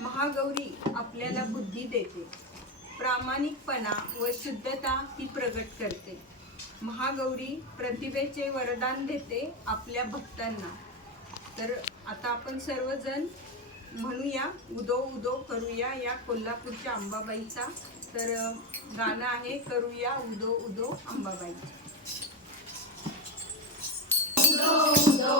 महागौरी आपल्याला बुद्धी देते. प्रामाणिकपणा व शुद्धता ही प्रगट करते. महागौरी प्रतिभेचे वरदान देते आपल्या भक्तांना. तर आता आपण सर्वजण म्हणूया उदो उदो करूया या कोल्हापूरच्या अंबाबाईचा. तर गाणं आहे करूया उदो उदो अंबाबाई उदो उदो